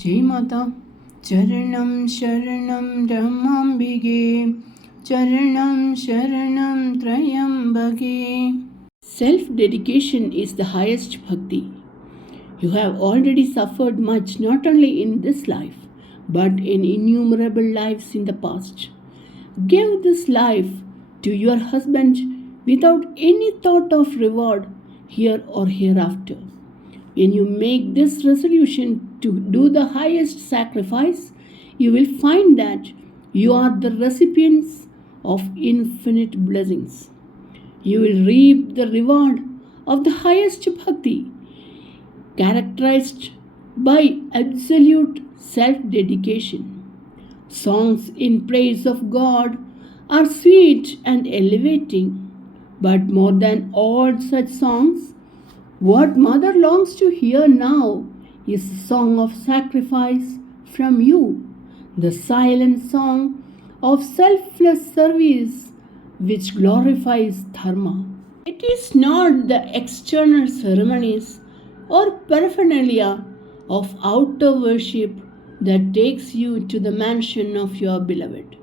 जय माता। चरणं शरणं रमाम्बिके, चरणं शरणं त्र्यम्बके. Self-dedication is the highest bhakti. You have already suffered much not only in this life, but in innumerable lives in the past. Give this life to your husband without any thought of reward here or hereafter. When you make this resolution to do the highest sacrifice, you will find that you are the recipients of infinite blessings. You will reap the reward of the highest bhakti, characterized by absolute self-dedication. Songs in praise of God are sweet and elevating, but more than all such songs, what mother longs to hear now is a song of sacrifice from you, the silent song of selfless service which glorifies dharma. It is not the external ceremonies or paraphernalia of outer worship that takes you to the mansion of your beloved.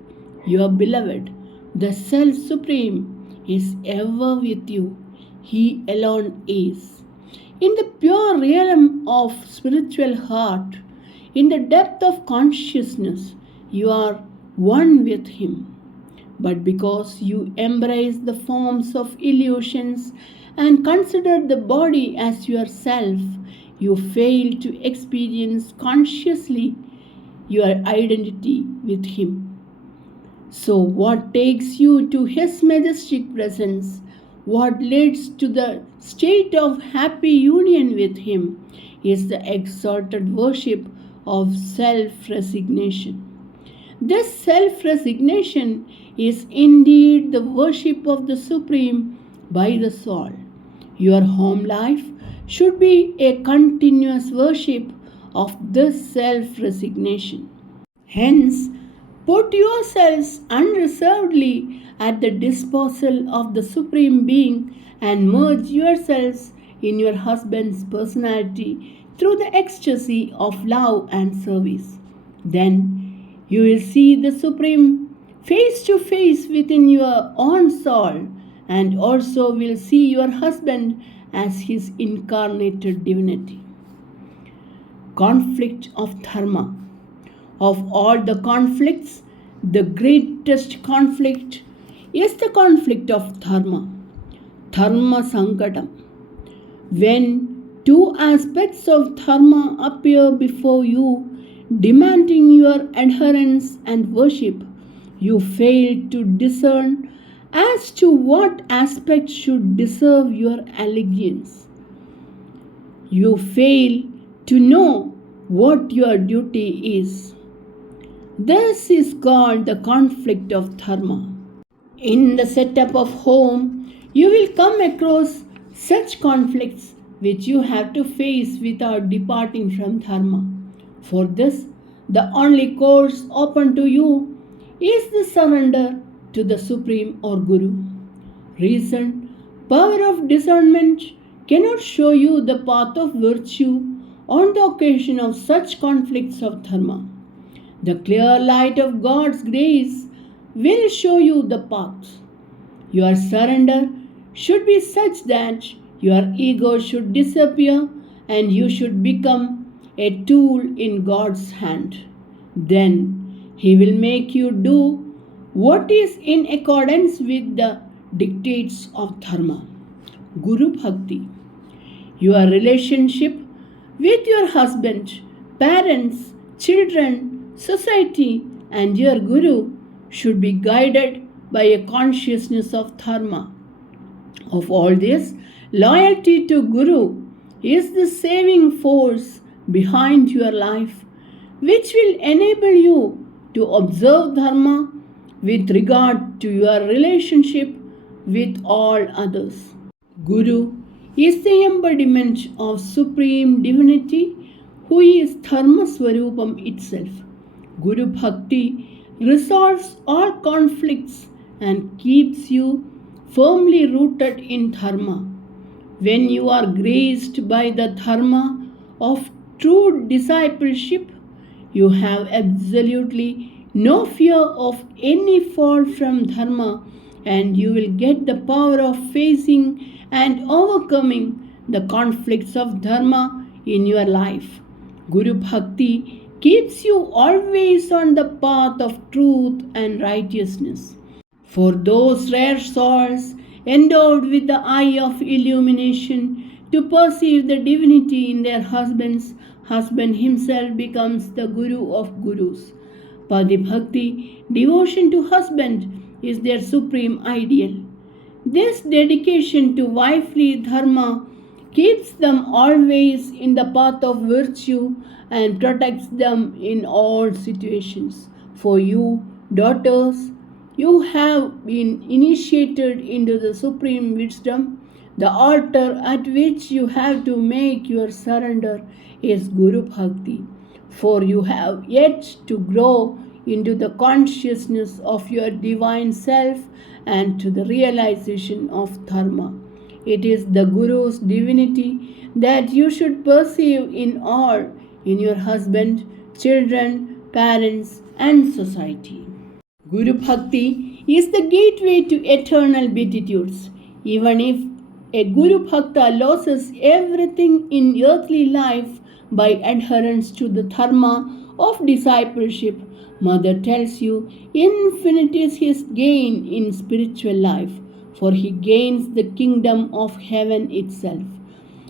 Your beloved, the Self Supreme, is ever with you. He alone is. In the pure realm of spiritual heart, in the depth of consciousness, you are one with Him. But because you embrace the forms of illusions and consider the body as yourself, you fail to experience consciously your identity with Him. So, what takes you to His majestic presence? What leads to the state of happy union with Him is the exalted worship of self-resignation. This self-resignation is indeed the worship of the Supreme by the soul. Your home life should be a continuous worship of this self-resignation. Hence, put yourselves unreservedly at the disposal of the Supreme Being and merge yourselves in your husband's personality through the ecstasy of love and service. Then you will see the Supreme face to face within your own soul and also will see your husband as his incarnated divinity. Conflict of Dharma. Of all the conflicts, the greatest conflict is the conflict of Dharma. Dharma Sankatam. When two aspects of Dharma appear before you, demanding your adherence and worship, you fail to discern as to what aspect should deserve your allegiance. You fail to know what your duty is. This is called the conflict of dharma. In the setup of home, you will come across such conflicts which you have to face without departing from dharma. For this, the only course open to you is the surrender to the Supreme or Guru. Reason, power of discernment cannot show you the path of virtue on the occasion of such conflicts of dharma. The clear light of God's grace will show you the path. Your surrender should be such that your ego should disappear and you should become a tool in God's hand. Then He will make you do what is in accordance with the dictates of dharma. Guru Bhakti. Your relationship with your husband, parents, children, society, and your Guru should be guided by a consciousness of dharma. Of all this, loyalty to Guru is the saving force behind your life, which will enable you to observe dharma with regard to your relationship with all others. Guru is the embodiment of Supreme Divinity, who is Dharma Swarupam itself. Guru Bhakti resolves all conflicts and keeps you firmly rooted in Dharma. When you are graced by the Dharma of true discipleship, You have absolutely no fear of any fall from dharma, and you will get the power of facing and overcoming the conflicts of dharma in your life. Guru Bhakti keeps you always on the path of truth and righteousness. For those rare souls endowed with the eye of illumination to perceive the divinity in their husbands, husband himself becomes the Guru of Gurus. Padi Bhakti, devotion to husband, is their supreme ideal. This dedication to wifely dharma keeps them always in the path of virtue and protects them in all situations. For you, daughters, you have been initiated into the supreme wisdom. The altar at which you have to make your surrender is Guru Bhakti, for you have yet to grow into the consciousness of your divine self and to the realization of dharma. It is the Guru's divinity that you should perceive in all, in your husband, children, parents, and society. Guru Bhakti is the gateway to eternal beatitudes. Even if a Guru Bhakta loses everything in earthly life by adherence to the dharma of discipleship, Mother tells you infinite is his gain in spiritual life, for he gains the kingdom of heaven itself.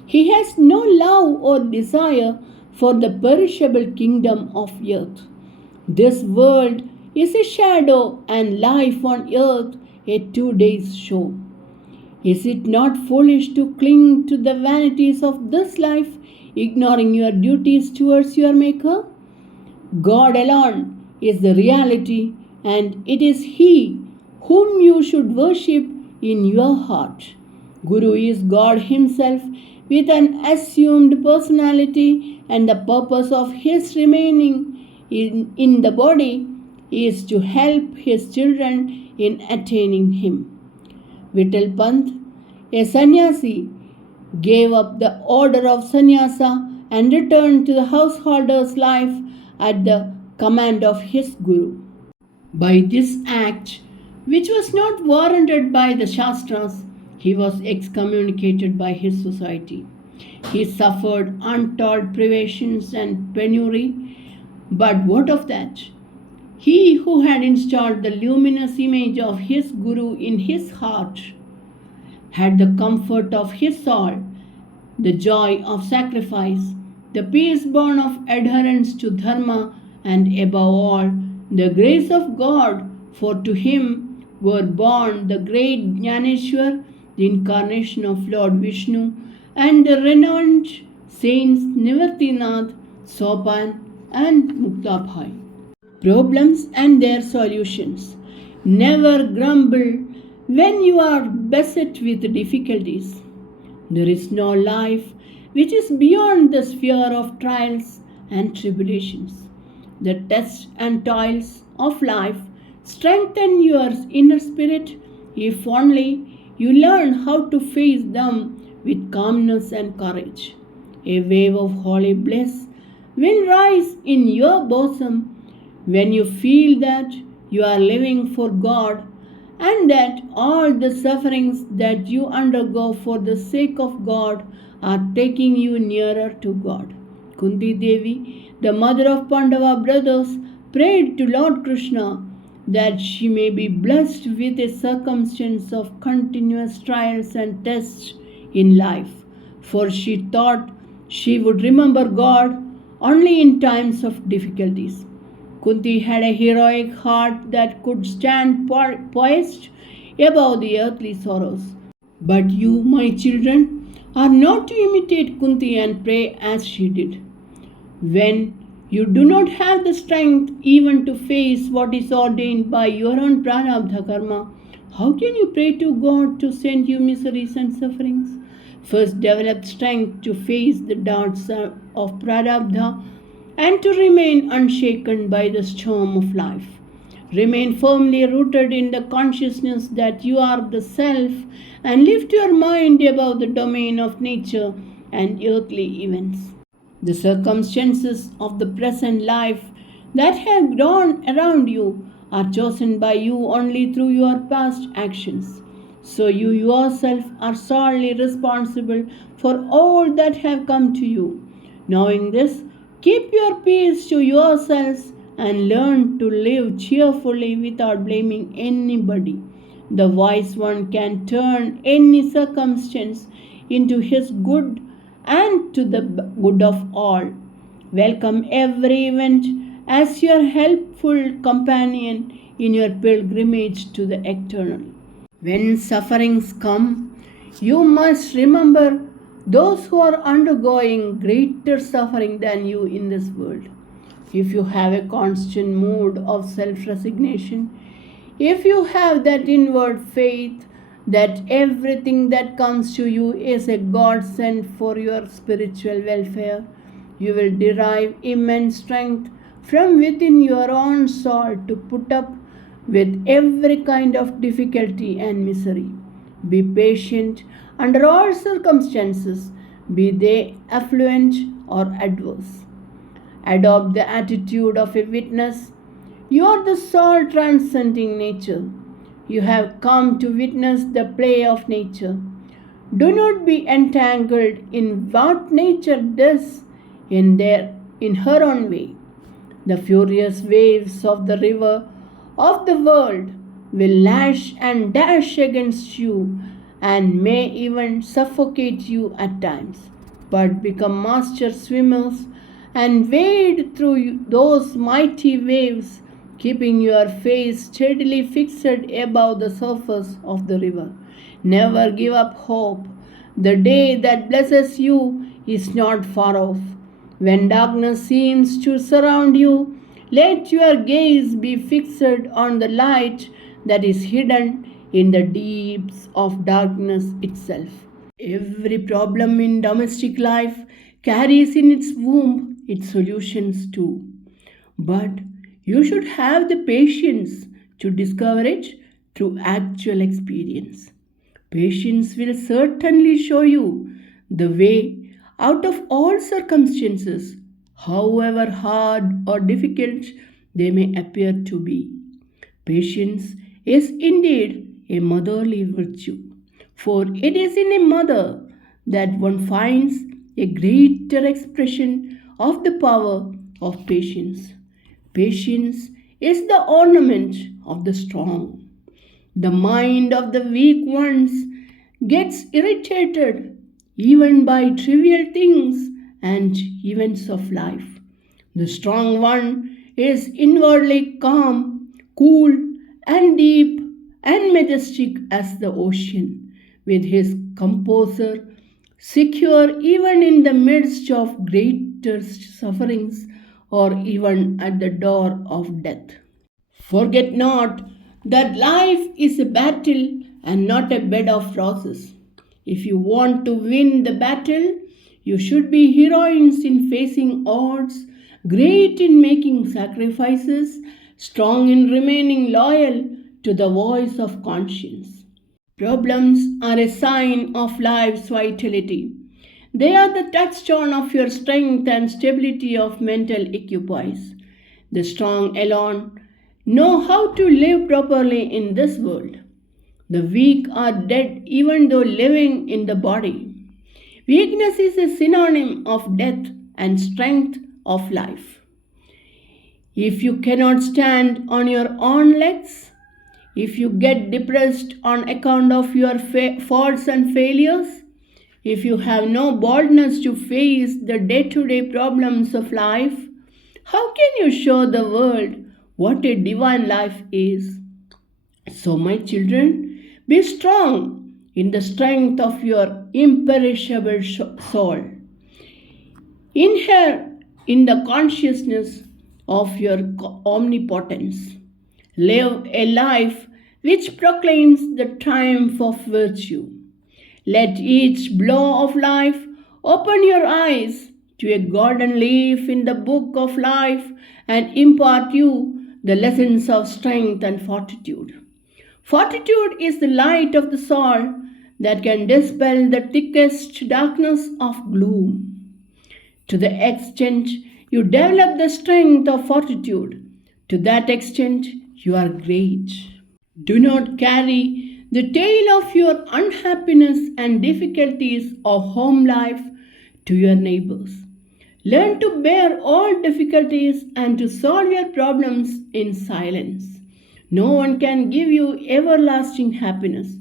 He has no love or desire for the perishable kingdom of earth. This world is a shadow and life on earth a 2 days show. Is it not foolish to cling to the vanities of this life, ignoring your duties towards your Maker? God alone is the reality, and it is He whom you should worship in your heart. Guru is God Himself with an assumed personality, and the purpose of His remaining in the body is to help His children in attaining Him. Vittal Pant, a sannyasi, gave up the order of sannyasa and returned to the householder's life at the command of his Guru. By this act, which was not warranted by the Shastras, he was excommunicated by his society. He suffered untold privations and penury, but what of that? He who had installed the luminous image of his Guru in his heart had the comfort of his soul, the joy of sacrifice, the peace born of adherence to dharma, and above all, the grace of God, for to him were born the great Jnaneshwar, the incarnation of Lord Vishnu, and the renowned saints Nivartinath, Sopan, and Muktabhai. Problems and their solutions. Never grumble when you are beset with difficulties. There is no life which is beyond the sphere of trials and tribulations. The tests and toils of life strengthen your inner spirit if only you learn how to face them with calmness and courage. A wave of holy bliss will rise in your bosom when you feel that you are living for God and that all the sufferings that you undergo for the sake of God are taking you nearer to God. Kunti Devi, the mother of Pandava brothers, prayed to Lord Krishna that she may be blessed with a circumstance of continuous trials and tests in life, for she thought she would remember God only in times of difficulties. Kunti had a heroic heart that could stand poised above the earthly sorrows. But you, my children, are not to imitate Kunti and pray as she did. When you do not have the strength even to face what is ordained by your own prarabdha karma, how can you pray to God to send you miseries and sufferings? First, develop strength to face the darts of prarabdha and to remain unshaken by the storm of life. Remain firmly rooted in the consciousness that you are the self and lift your mind above the domain of nature and earthly events. The circumstances of the present life that have grown around you are chosen by you only through your past actions. So you yourself are solely responsible for all that have come to you. Knowing this, keep your peace to yourselves and learn to live cheerfully without blaming anybody. The wise one can turn any circumstance into his good and to the good of all. Welcome every event as your helpful companion in your pilgrimage to the eternal. When sufferings come, you must remember those who are undergoing greater suffering than you in this world. If you have a constant mood of self resignation, if you have that inward faith that everything that comes to you is a godsend for your spiritual welfare, you will derive immense strength from within your own soul to put up with every kind of difficulty and misery. Be patient under all circumstances, be they affluent or adverse. Adopt the attitude of a witness. You are the soul transcending nature. You have come to witness the play of nature. Do not be entangled in what nature does in her own way. The furious waves of the river of the world will lash and dash against you and may even suffocate you at times. But become master swimmers and wade through those mighty waves, keeping your face steadily fixed above the surface of the river. Never give up hope. The day that blesses you is not far off. When darkness seems to surround you, let your gaze be fixed on the light that is hidden in the deeps of darkness itself. Every problem in domestic life carries in its womb its solutions too. But you should have the patience to discover it through actual experience. Patience will certainly show you the way out of all circumstances, however hard or difficult they may appear to be. Patience is indeed a motherly virtue, for it is in a mother that one finds a greater expression of the power of patience. Patience is the ornament of the strong. The mind of the weak ones gets irritated even by trivial things and events of life. The strong one is inwardly calm, cool, and deep and majestic as the ocean, with his composure secure even in the midst of greatest sufferings or even at the door of death. Forget not that life is a battle and not a bed of roses. If you want to win the battle, you should be heroines in facing odds, great in making sacrifices, strong in remaining loyal to the voice of conscience. Problems are a sign of life's vitality. They are the touchstone of your strength and stability of mental equipoise. The strong alone know how to live properly in this world. The weak are dead even though living in the body. Weakness is a synonym of death and strength of life. If you cannot stand on your own legs, if you get depressed on account of your faults and failures, if you have no boldness to face the day-to-day problems of life, how can you show the world what a divine life is? So, my children, be strong in the strength of your imperishable soul. Inhere in the consciousness of your omnipotence. Live a life which proclaims the triumph of virtue. Let each blow of life open your eyes to a golden leaf in the book of life and impart you the lessons of strength and fortitude. Fortitude is the light of the soul that can dispel the thickest darkness of gloom. To the extent you develop the strength of fortitude, to that extent you are great. Do not carry the tale of your unhappiness and difficulties of home life to your neighbors. Learn to bear all difficulties and to solve your problems in silence. No one can give you everlasting happiness.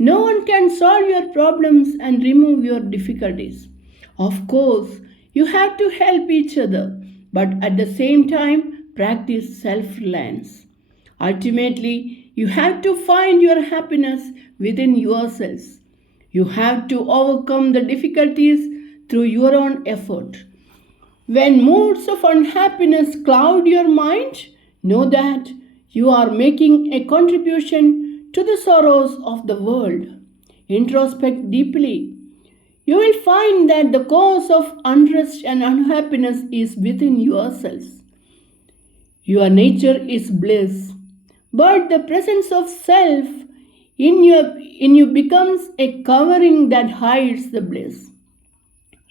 No one can solve your problems and remove your difficulties. Of course, you have to help each other, but at the same time, practice self reliance. Ultimately, you have to find your happiness within yourselves. You have to overcome the difficulties through your own effort. When moods of unhappiness cloud your mind, know that you are making a contribution to the sorrows of the world. Introspect deeply. You will find that the cause of unrest and unhappiness is within yourselves. Your nature is bliss, but the presence of self in you becomes a covering that hides the bliss.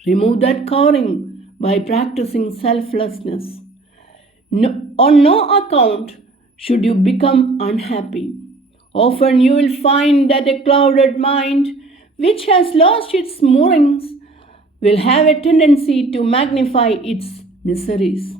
Remove that covering by practicing selflessness. On no account should you become unhappy. Often you will find that a clouded mind, which has lost its moorings, will have a tendency to magnify its miseries.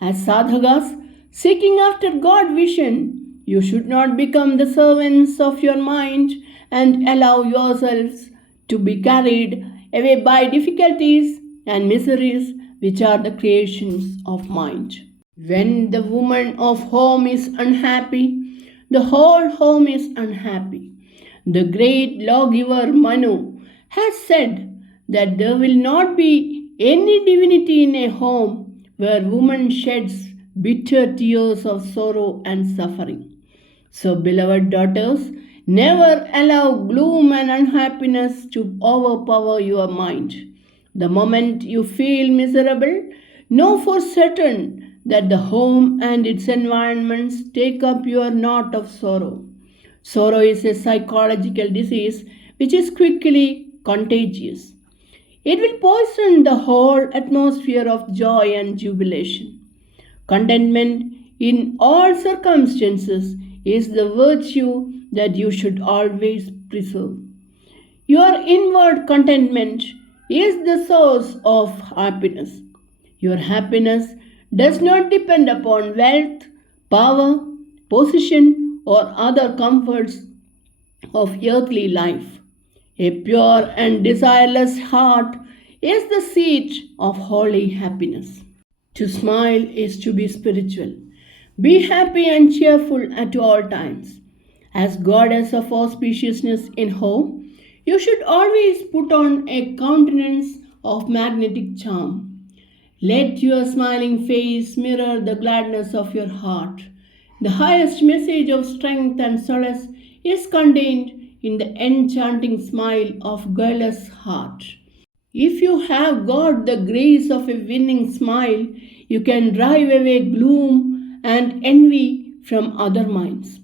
As sadhakas seeking after God vision, you should not become the servants of your mind and allow yourselves to be carried away by difficulties and miseries which are the creations of mind. When the woman of home is unhappy, the whole home is unhappy. The great lawgiver Manu has said that there will not be any divinity in a home where woman sheds bitter tears of sorrow and suffering. So, beloved daughters, never allow gloom and unhappiness to overpower your mind. The moment you feel miserable, know for certain that the home and its environments take up your knot of sorrow. Sorrow is a psychological disease which is quickly contagious. It will poison the whole atmosphere of joy and jubilation. Contentment in all circumstances is the virtue that you should always preserve. Your inward contentment is the source of happiness. Your happiness does not depend upon wealth, power, position, or other comforts of earthly life. A pure and desireless heart is the seat of holy happiness. To smile is to be spiritual. Be happy and cheerful at all times. As goddess of auspiciousness in home, you should always put on a countenance of magnetic charm. Let your smiling face mirror the gladness of your heart. The highest message of strength and solace is contained in the enchanting smile of guileless heart. If you have got the grace of a winning smile, you can drive away gloom and envy from other minds.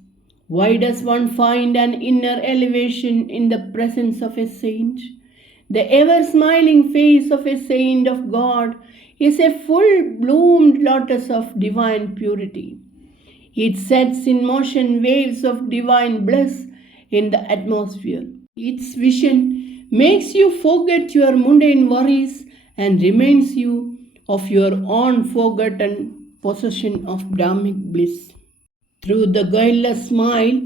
Why does one find an inner elevation in the presence of a saint? The ever smiling face of a saint of God is a full bloomed lotus of divine purity. It sets in motion waves of divine bliss in the atmosphere. Its vision makes you forget your mundane worries and reminds you of your own forgotten possession of Brahmic bliss. Through the guileless smile,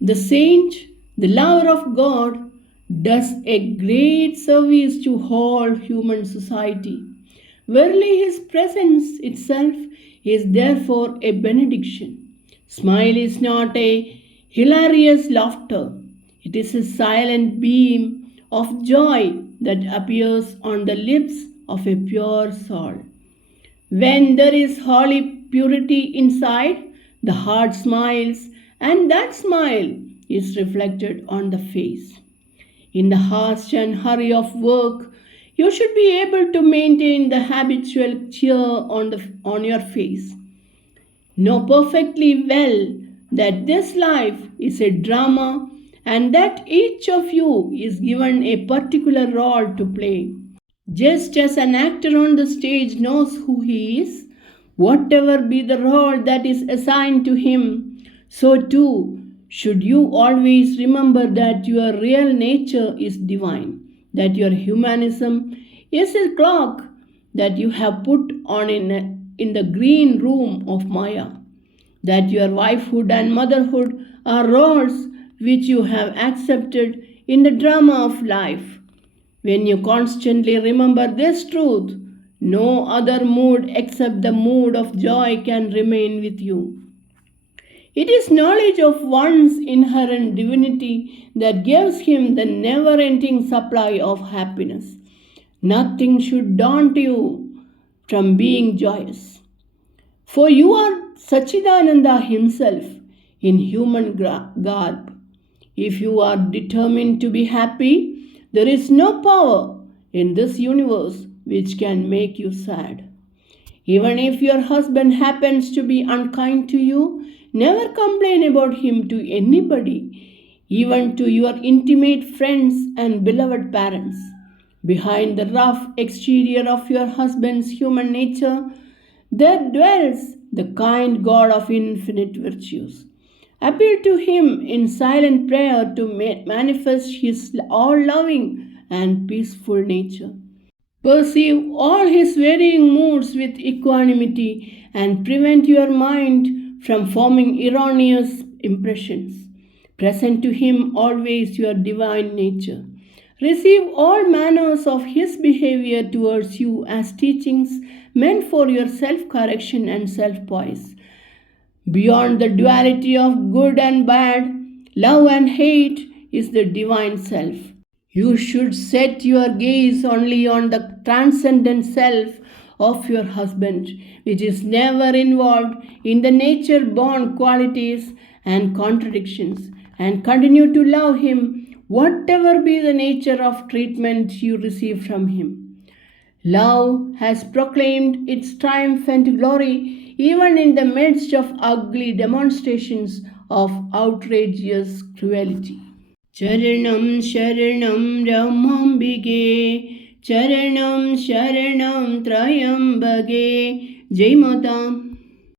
the saint, the lover of God, does a great service to all human society. Verily, his presence itself is therefore a benediction. Smile is not a hilarious laughter, it is a silent beam of joy that appears on the lips of a pure soul. When there is holy purity inside, the heart smiles, and that smile is reflected on the face. In the haste and hurry of work, you should be able to maintain the habitual cheer on your face. Know perfectly well that this life is a drama and that each of you is given a particular role to play. Just as an actor on the stage knows who he is, whatever be the role that is assigned to him, so too should you always remember that your real nature is divine, that your humanism is a clock that you have put on in the green room of Maya, that your wifehood and motherhood are roles which you have accepted in the drama of life. When you constantly remember this truth, no other mood except the mood of joy can remain with you. It is knowledge of one's inherent divinity that gives him the never ending supply of happiness. Nothing should daunt you from being joyous. For you are Sachidananda himself in human garb. If you are determined to be happy, there is no power in this universe which can make you sad. Even if your husband happens to be unkind to you, never complain about him to anybody, even to your intimate friends and beloved parents. Behind the rough exterior of your husband's human nature, there dwells the kind God of infinite virtues. Appeal to Him in silent prayer to manifest His all loving and peaceful nature. Perceive all His varying moods with equanimity and prevent your mind from forming erroneous impressions. Present to Him always your divine nature. Receive all manners of His behavior towards you as teachings meant for your self correction and self poise. Beyond the duality of good and bad, love and hate is the divine self. You should set your gaze only on the transcendent self of your husband, which is never involved in the nature born qualities and contradictions, and continue to love him, whatever be the nature of treatment you receive from him. Love has proclaimed its triumphant glory even in the midst of ugly demonstrations of outrageous cruelty. Charanam Sharanam Ramambige Charanam Sharanam Trayambage Jai Mata.